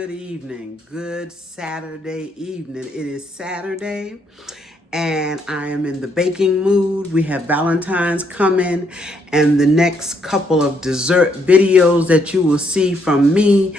good evening, good Saturday evening. It is Saturday and I am in the baking mood. We have Valentine's coming and the next couple of dessert videos that you will see from me.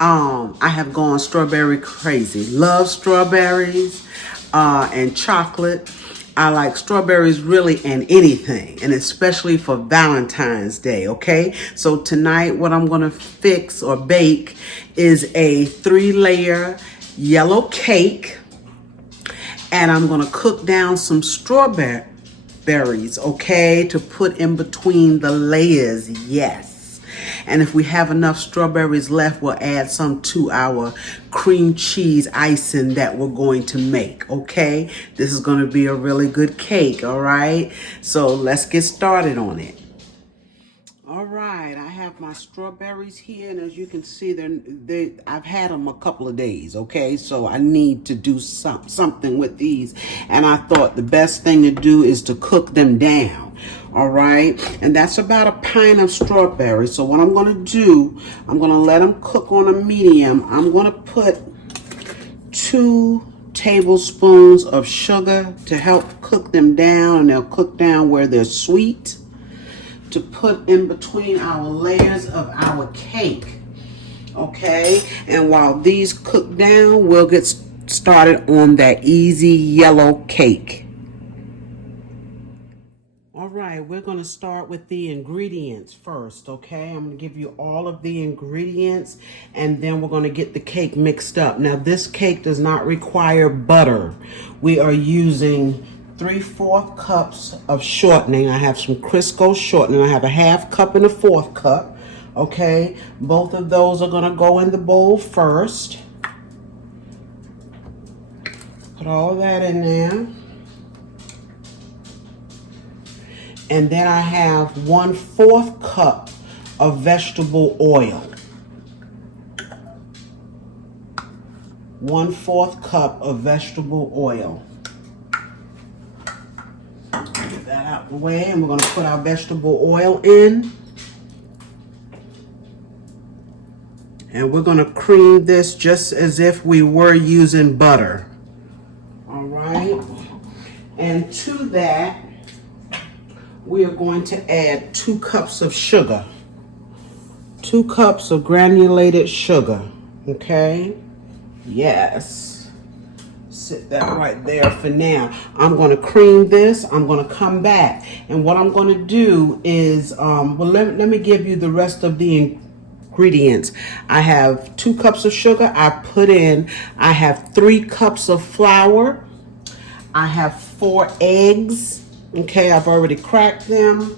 I have gone strawberry crazy. Love strawberries and chocolate. I like strawberries really and anything, and especially for Valentine's Day, okay? So tonight what I'm gonna fix or bake is a 3-layer yellow cake, and I'm gonna cook down some strawberries, okay, to put in between the layers, yes. And if we have enough strawberries left, we'll add some to our cream cheese icing that we're going to make, okay? This is going to be a really good cake, all right? So let's get started on it. All right, I have my strawberries here, and as you can see, I've had them a couple of days, okay? So I need to do something with these, and I thought the best thing to do is to cook them down, all right? And that's about a pint of strawberries. So what I'm going to do, I'm going to let them cook on a medium. I'm going to put 2 tablespoons of sugar to help cook them down, and they'll cook down where they're sweet, to put in between our layers of our cake, okay? And while these cook down, we'll get started on that easy yellow cake. All right, we're gonna start with the ingredients first, okay? I'm gonna give you all of the ingredients, and then we're gonna get the cake mixed up. Now, this cake does not require butter. We are using 3/4 cups of shortening. I have some Crisco shortening. I have a 1/2 cup and a 1/4 cup. Okay, both of those are gonna go in the bowl first. Put all that in there. And then I have 1/4 cup of vegetable oil. 1/4 cup of vegetable oil. Get that out the way, and we're going to put our vegetable oil in. And we're going to cream this just as if we were using butter. All right. And to that, we are going to add 2 cups of sugar. 2 cups of granulated sugar. Okay? Yes. Sit that right there for now. I'm going to cream this. I'm going to come back, and what I'm going to do is let me give you the rest of the ingredients. I have 2 cups of sugar. I have 3 cups of flour. I have 4 eggs. Okay, I've already cracked them.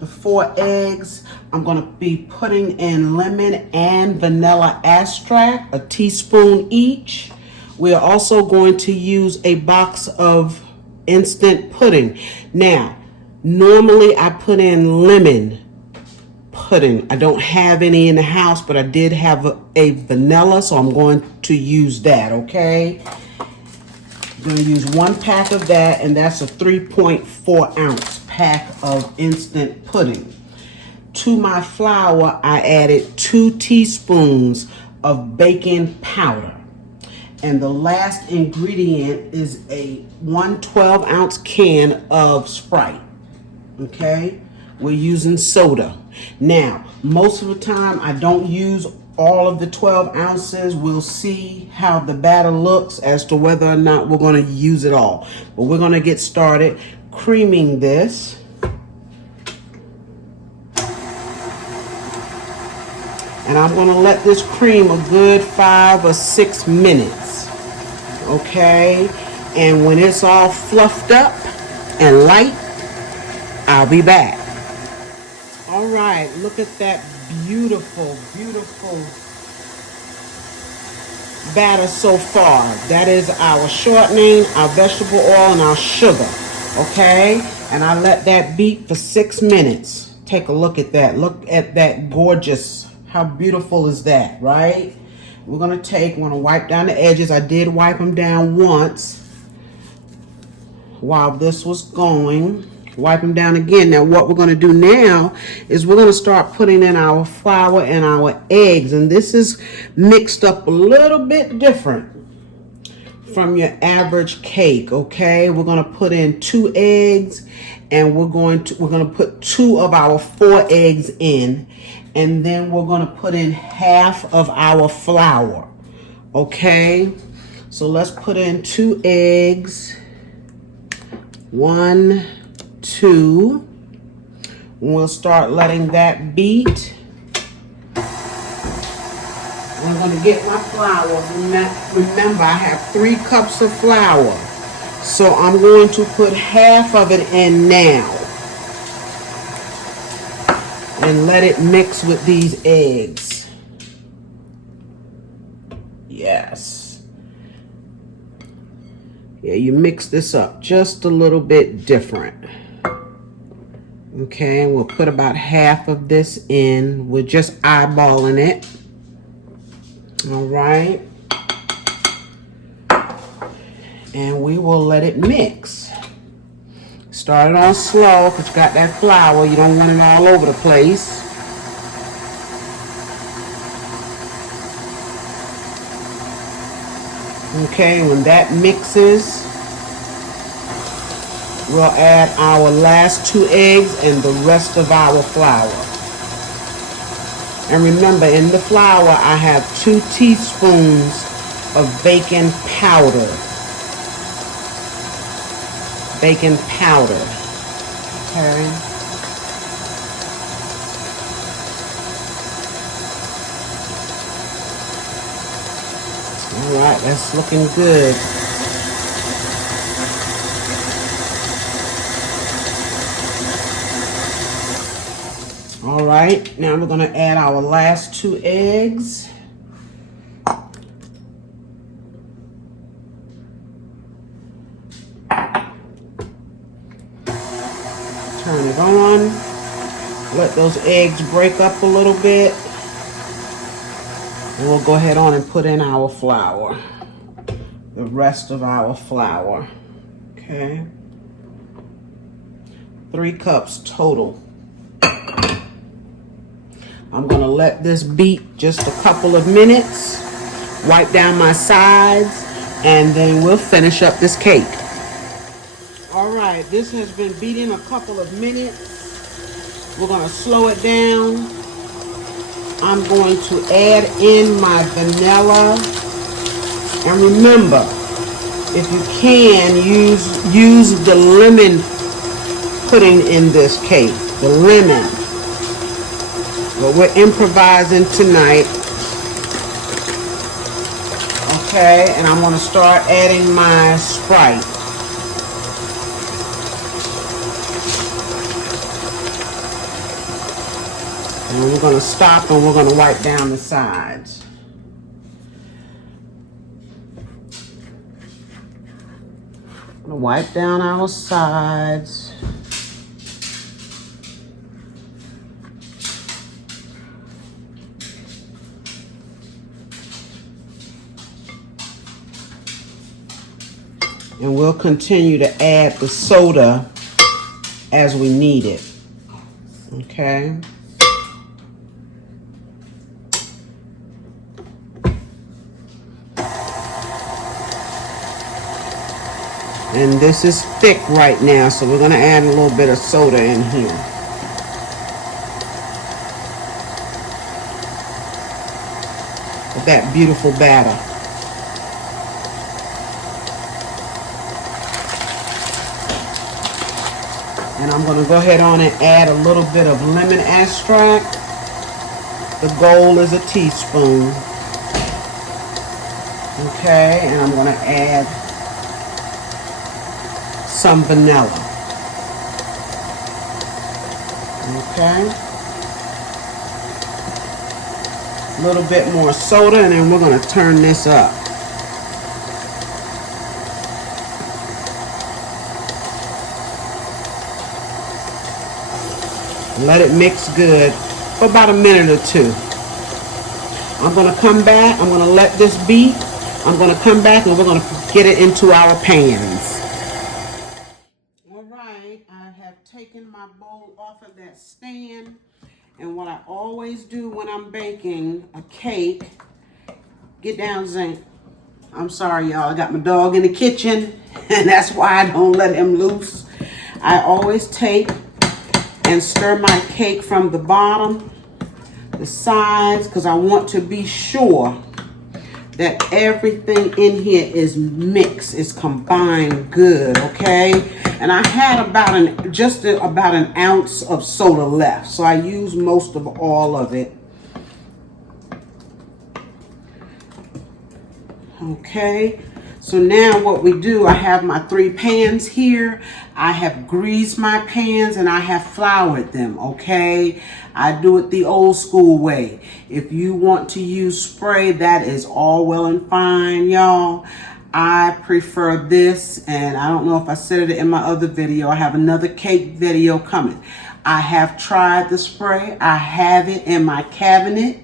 The 4 eggs. I'm going to be putting in lemon and vanilla extract, a teaspoon each. We are also going to use a box of instant pudding. Now, normally I put in lemon pudding. I don't have any in the house, but I did have a vanilla, so I'm going to use that, okay? I'm going to use 1 pack of that, and that's a 3.4 ounce pack of instant pudding. To my flour, I added 2 teaspoons of baking powder. And the last ingredient is a 1 12-ounce can of Sprite, okay? We're using soda. Now, most of the time, I don't use all of the 12 ounces. We'll see how the batter looks as to whether or not we're going to use it all. But we're going to get started creaming this. And I'm going to let this cream a good 5 or 6 minutes, okay? And when it's all fluffed up and light, I'll be back. All right, look at that beautiful, beautiful batter so far. That is our shortening, our vegetable oil, and our sugar, okay? And I let that beat for 6 minutes. Take a look at that. Look at that gorgeous. How beautiful is that, right? We're going to wipe down the edges. I did wipe them down once while this was going. Wipe them down again. Now what we're going to do now is we're going to start putting in our flour and our eggs. And this is mixed up a little bit different from your average cake, okay? We're going to put in 2 eggs, and we're going to put 2 of our 4 eggs in, and then we're going to put in half of our flour, okay? So let's put in 2 eggs. 1, 2. We'll start letting that beat. I'm going to get my flour. Remember, I have 3 cups of flour. So I'm going to put half of it in now. And let it mix with these eggs. Yes. Yeah, you mix this up just a little bit different. Okay, and we'll put about half of this in. We're just eyeballing it. All right. And we will let it mix. Start it on slow because you got that flour. You don't want it all over the place. Okay, when that mixes, we'll add our last 2 eggs and the rest of our flour. And remember, in the flour, I have 2 teaspoons of baking powder. Baking powder. Okay. All right, that's looking good. All right, now we're going to add our last 2 eggs. Turn it on. Let those eggs break up a little bit. And we'll go ahead on and put in our flour. The rest of our flour. Okay. 3 cups total. I'm going to let this beat just a couple of minutes, wipe down my sides, and then we'll finish up this cake. All right, this has been beating a couple of minutes. We're going to slow it down. I'm going to add in my vanilla. And remember, if you can, use the lemon pudding in this cake, the lemon. But we're improvising tonight. Okay, and I'm going to start adding my Sprite. And we're going to stop and we're going to wipe down the sides. I'm going to wipe down our sides. And we'll continue to add the soda as we need it. Okay. And this is thick right now, so we're going to add a little bit of soda in here. With that beautiful batter. And I'm going to go ahead on and add a little bit of lemon extract. The goal is a teaspoon. Okay, and I'm going to add some vanilla. Okay. A little bit more soda, and then we're going to turn this up. Let it mix good for about a minute or 2. I'm going to come back. I'm going to let this beat. I'm going to come back and we're going to get it into our pans. All right, I have off of that stand. And what I always do when I'm baking a cake, get down, Zink. I'm sorry, y'all. I got my dog in the kitchen, and that's why I don't let him loose. I always take and stir my cake from the bottom, the sides, because I want to be sure that everything in here is mixed, is combined good, okay? And I had just about an ounce of soda left, so I used most of all of it. Okay, so now what we do, I have my 3 pans here. I have greased my pans and I have floured them, okay? I do it the old school way. If you want to use spray, that is all well and fine, y'all. I prefer this, and I don't know if I said it in my other video. I have another cake video coming. I have tried the spray. I have it in my cabinet.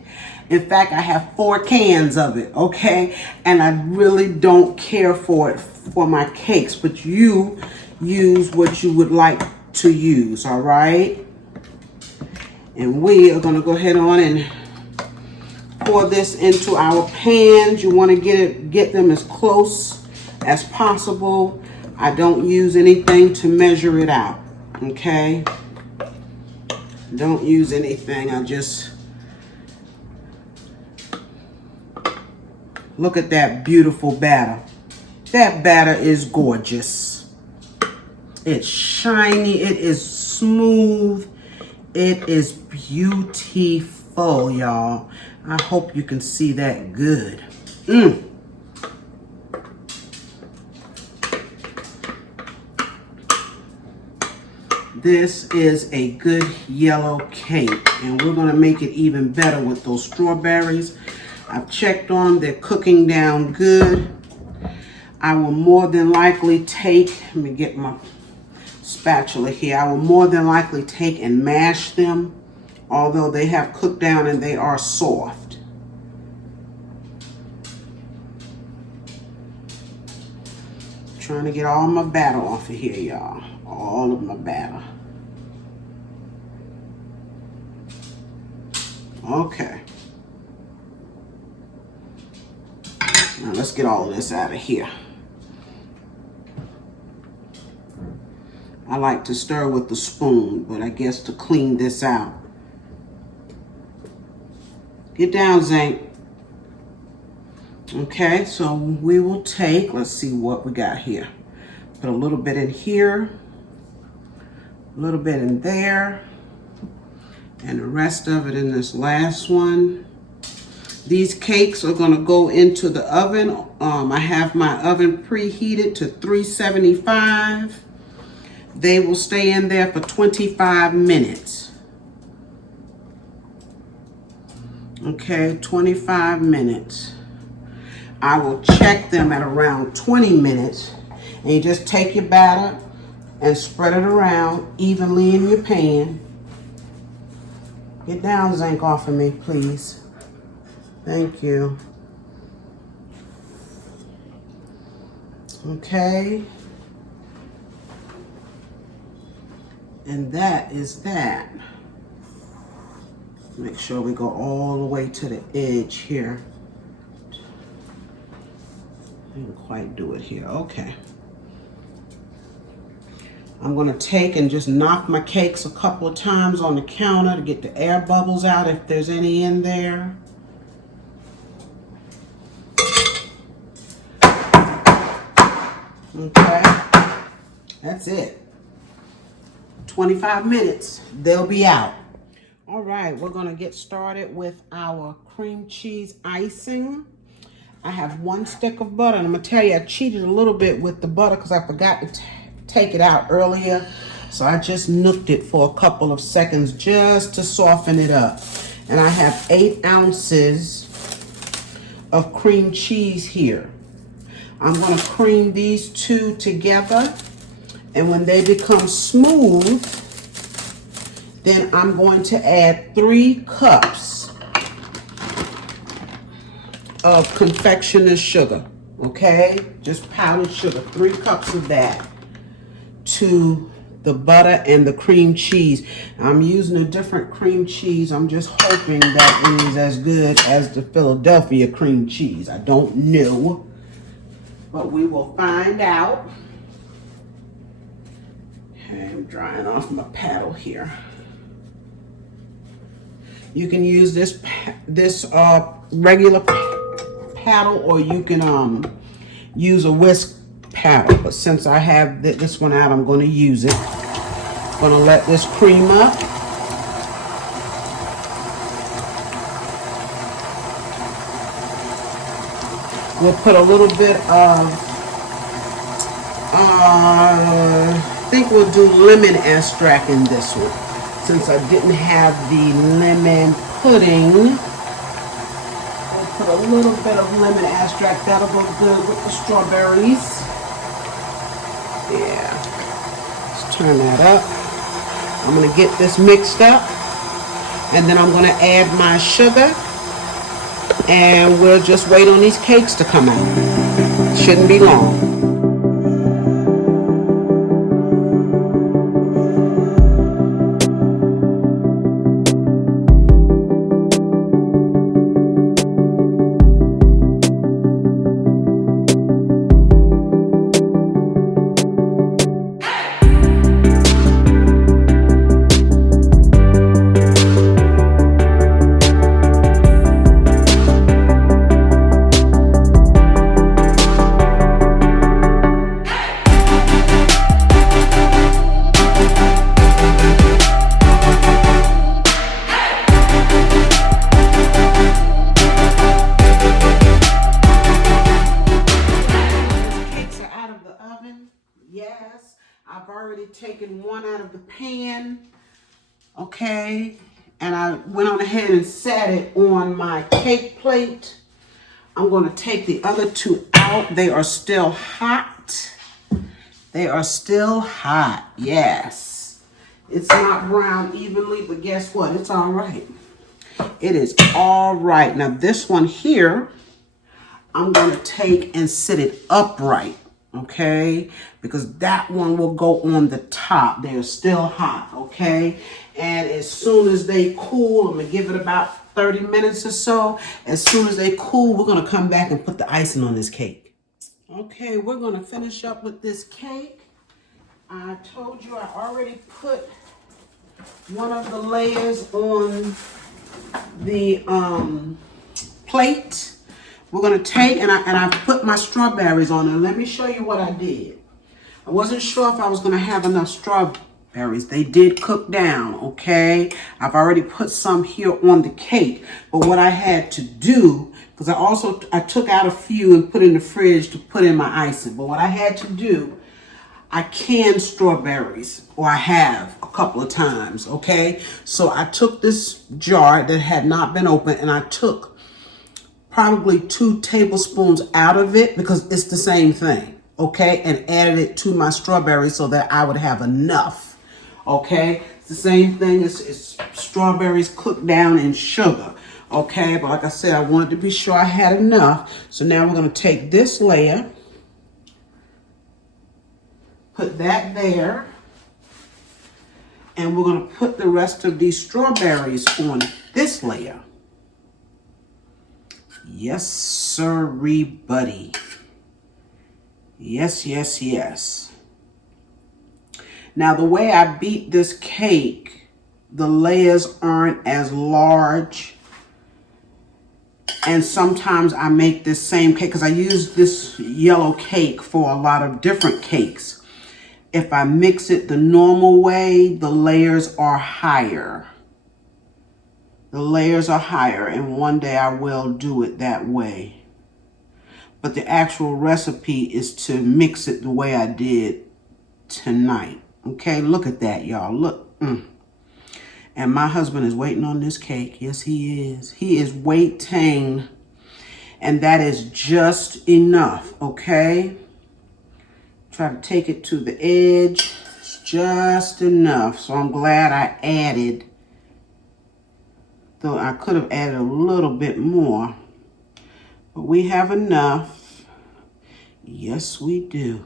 In fact, I have 4 cans of it, okay? And I really don't care for it for my cakes, but you use what you would like to use, all right? And we are gonna go ahead on and pour this into our pans. You wanna get them as close as possible. I don't use anything to measure it out, okay? Don't use anything, I just... Look at that beautiful batter. That batter is gorgeous. It's shiny. It is smooth. It is beautiful, y'all. I hope you can see that good. This is a good yellow cake, and we're going to make it even better with those strawberries. I've checked on them. They're cooking down good. I will more than likely take, let me get my spatula here. I will more than likely take and mash them, although they have cooked down and they are soft. Trying to get all my batter off of here, y'all. All of my batter. Okay. Now let's get all of this out of here. I like to stir with the spoon, but I guess to clean this out. Get down, Zink. Okay, so we will take, let's see what we got here. Put a little bit in here, a little bit in there, and the rest of it in this last one. These cakes are gonna go into the oven. I have my oven preheated to 375. They will stay in there for 25 minutes. Okay, 25 minutes. I will check them at around 20 minutes. And you just take your batter and spread it around evenly in your pan. Get down, Zink, off of me, please. Thank you. Okay. And that is that. Make sure we go all the way to the edge here. Didn't quite do it here. Okay. I'm going to take and just knock my cakes a couple of times on the counter to get the air bubbles out if there's any in there. Okay, that's it. 25 minutes, they'll be out. All right, we're gonna get started with our cream cheese icing. I have 1 stick of butter, and I'm gonna tell you, I cheated a little bit with the butter because I forgot to take it out earlier. So I just nooked it for a couple of seconds just to soften it up. And I have 8 ounces of cream cheese here. I'm going to cream these 2 together, and when they become smooth, then I'm going to add 3 cups of confectioner's sugar, okay? Just powdered sugar, 3 cups of that to the butter and the cream cheese. I'm using a different cream cheese. I'm just hoping that it is as good as the Philadelphia cream cheese. I don't know, but we will find out. Okay, I'm drying off my paddle here. You can use this regular paddle, or you can use a whisk paddle. But since I have this one out, I'm going to use it. I'm going to let this cream up. We'll put a little bit of, I think we'll do lemon extract in this one. Since I didn't have the lemon pudding, we'll put a little bit of lemon extract. That'll go good with the strawberries. Yeah. Let's turn that up. I'm going to get this mixed up. And then I'm going to add my sugar. And we'll just wait on these cakes to come out. Shouldn't be long. Yes, I've already taken one out of the pan, okay, and I went on ahead and set it on my cake plate. I'm going to take the other two out. They are still hot. They are still hot, yes. It's not brown evenly, but guess what? It's all right. It is all right. Now this one here, I'm going to take and sit it upright. Okay, because that one will go on the top. They're still hot, okay? And as soon as they cool, I'm gonna give it about 30 minutes or so. As soon as they cool, we're gonna come back and put the icing on this cake. Okay, we're gonna finish up with this cake. I told you I already put one of the layers on the plate. We're going to take, and I put my strawberries on it. Let me show you what I did. I wasn't sure if I was going to have enough strawberries. They did cook down, okay? I've already put some here on the cake. But what I had to do, because I took out a few and put in the fridge to put in my icing. But what I had to do, I canned strawberries, or I have a couple of times, okay? So I took this jar that had not been opened, and I took probably 2 tablespoons out of it, because it's the same thing, okay? And added it to my strawberries so that I would have enough, okay? It's the same thing as strawberries cooked down in sugar, okay? But like I said, I wanted to be sure I had enough. So now we're going to take this layer, put that there, and we're going to put the rest of these strawberries on this layer. Yes, sirree, buddy. Yes, yes, yes. Now, the way I beat this cake, the layers aren't as large. And sometimes I make this same cake, because I use this yellow cake for a lot of different cakes. If I mix it the normal way, the layers are higher. The layers are higher, and one day I will do it that way. But the actual recipe is to mix it the way I did tonight. Okay, look at that, y'all. Look. And my husband is waiting on this cake. Yes, he is. He is waiting. And that is just enough, okay? Try to take it to the edge. It's just enough. So I'm glad I added. Though I could have added a little bit more. But we have enough. Yes, we do.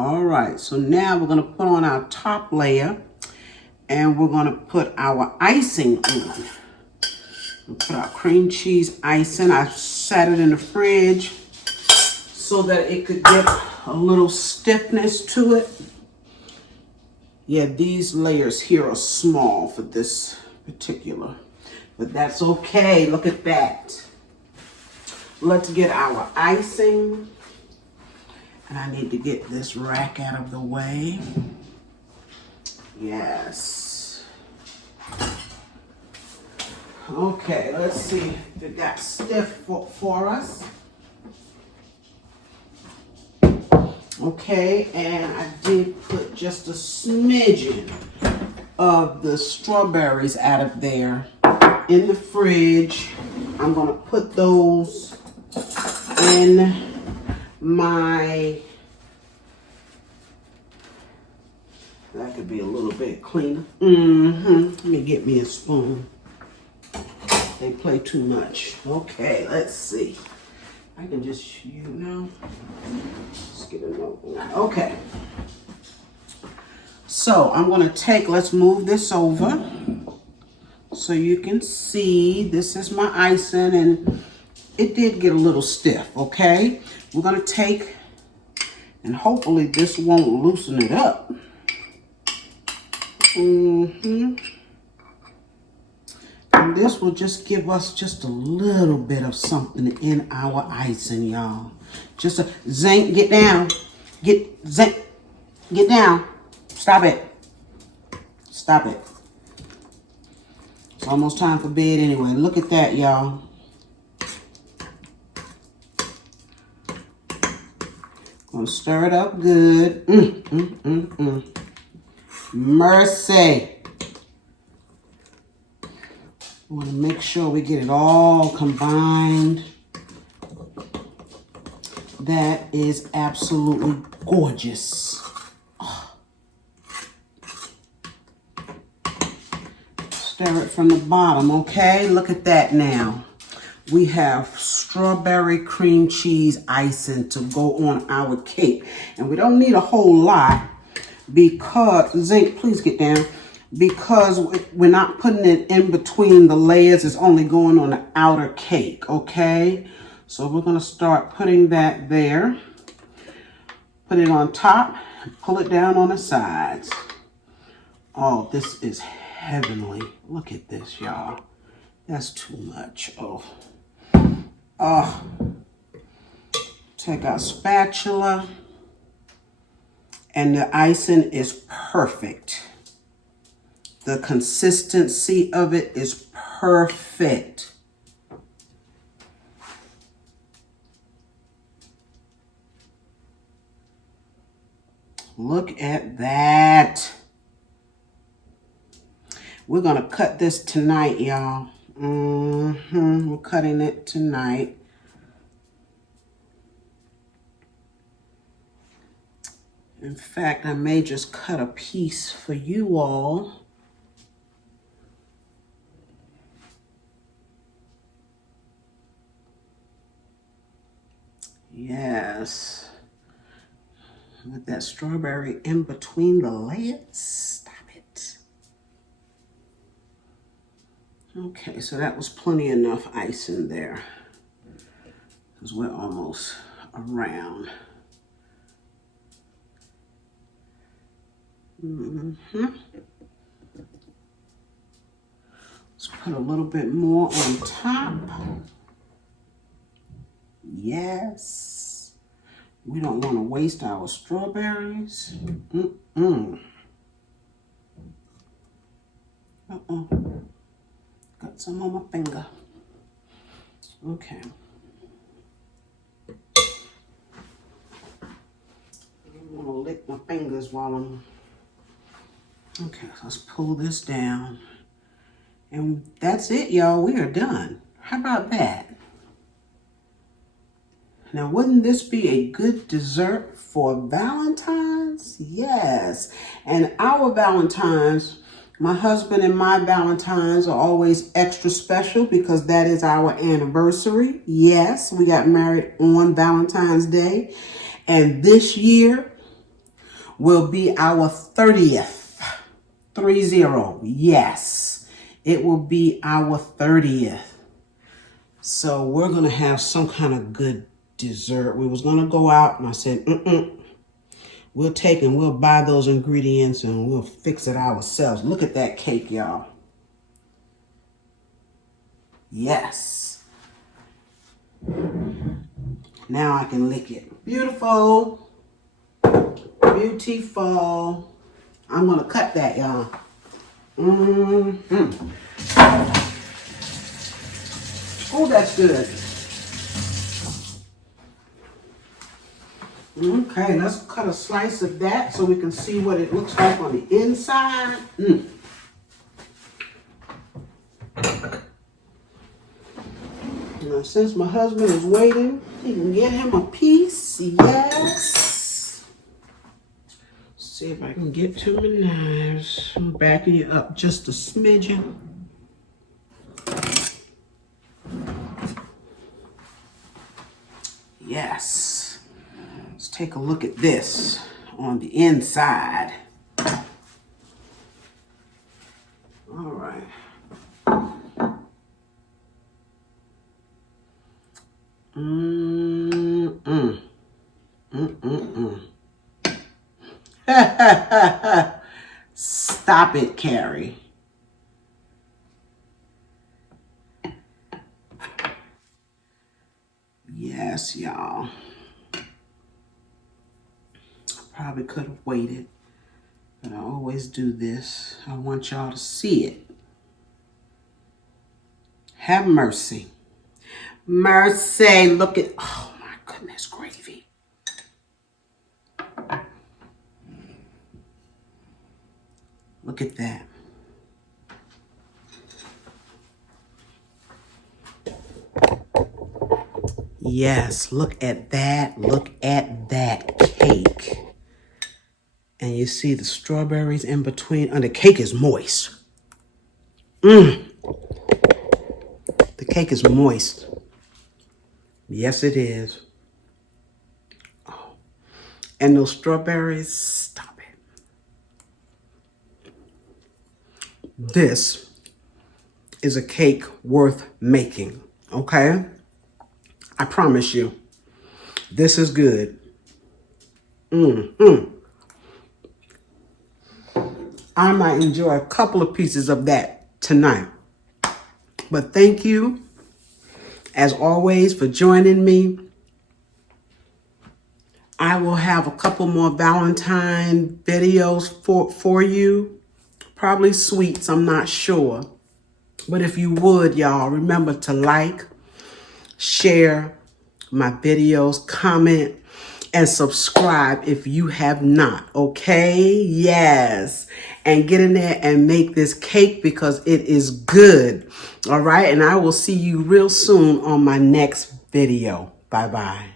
All right, so now we're gonna put on our top layer and we're gonna put our icing on. We'll put our cream cheese icing. I sat it in the fridge so that it could get a little stiffness to it. Yeah, these layers here are small for this particular, but that's okay. Look at that. Let's get our icing. And I need to get this rack out of the way. Yes. Okay, let's see if it got stiff for us. Okay, and I did put just a smidgen of the strawberries out of there in the fridge. I'm gonna put those in my, that could be a little bit cleaner. Let me get me a spoon. They play too much. Okay, let's see. I can just, let's get another one. Okay. So I'm gonna let's move this over so you can see this is my icing, and it did get a little stiff, okay? We're gonna take, and hopefully this won't loosen it up. And this will just give us just a little bit of something in our icing, y'all. Just a zinc, get down. Get down. Stop it. Stop it. It's almost time for bed anyway. Look at that, y'all. Gonna stir it up good. Mercy. We want to make sure we get it all combined. That is absolutely gorgeous. Oh. Stir it from the bottom, okay? Look at that now. We have strawberry cream cheese icing to go on our cake. And we don't need a whole lot because, Zinc, please get down. Because we're not putting it in between the layers. It's only going on the outer cake, okay? So we're gonna start putting that there. Put it on top, pull it down on the sides. Oh, this is heavenly. Look at this, y'all. That's too much. Oh. Take our spatula, and the icing is perfect. The consistency of it is perfect. Look at that. We're gonna cut this tonight, y'all. We're cutting it tonight. In fact, I may just cut a piece for you all. Yes. With that strawberry in between the layers. Stop it. Okay, so that was plenty enough icing there, because we're almost around. Let's put a little bit more on top. Yes. We don't want to waste our strawberries. Got some on my finger. Okay. I don't want to lick my fingers while I'm... Okay, let's pull this down. And that's it, y'all. We are done. How about that? Now, wouldn't this be a good dessert for Valentine's? Yes. And our Valentine's, my husband and my Valentine's are always extra special because that is our anniversary. Yes, we got married on Valentine's Day. And this year, will be our 30th. 30. Yes, it will be our 30th. So we're going to have some kind of good dessert. We was going to go out and I said, we'll take and we'll buy those ingredients and we'll fix it ourselves. Look at that cake, y'all. Yes. Now I can lick it. Beautiful. Beautiful. I'm going to cut that, y'all. Oh, that's good. Okay, let's cut a slice of that so we can see what it looks like on the inside. Now, since my husband is waiting, he can get him a piece. Yes. See if I can get to my knives. I'm backing you up just a smidgen. Yes. Let's take a look at this on the inside. All right. Stop it, Carrie. Yes, y'all. Probably could have waited, but I always do this. I want y'all to see it. Have mercy. Mercy. Look at, oh my goodness, gravy. Look at that. Yes, look at that. Look at that cake. And you see the strawberries in between. And the cake is moist. The cake is moist. Yes, it is. Oh. And those strawberries, stop it. This is a cake worth making, okay? I promise you, this is good. I might enjoy a couple of pieces of that tonight. But thank you, as always, for joining me. I will have a couple more Valentine videos for you. Probably sweets, I'm not sure. But if you would, y'all, remember to like, share my videos, comment, and subscribe if you have not, okay? Yes. And get in there and make this cake because it is good, all right? And I will see you real soon on my next video. Bye-bye.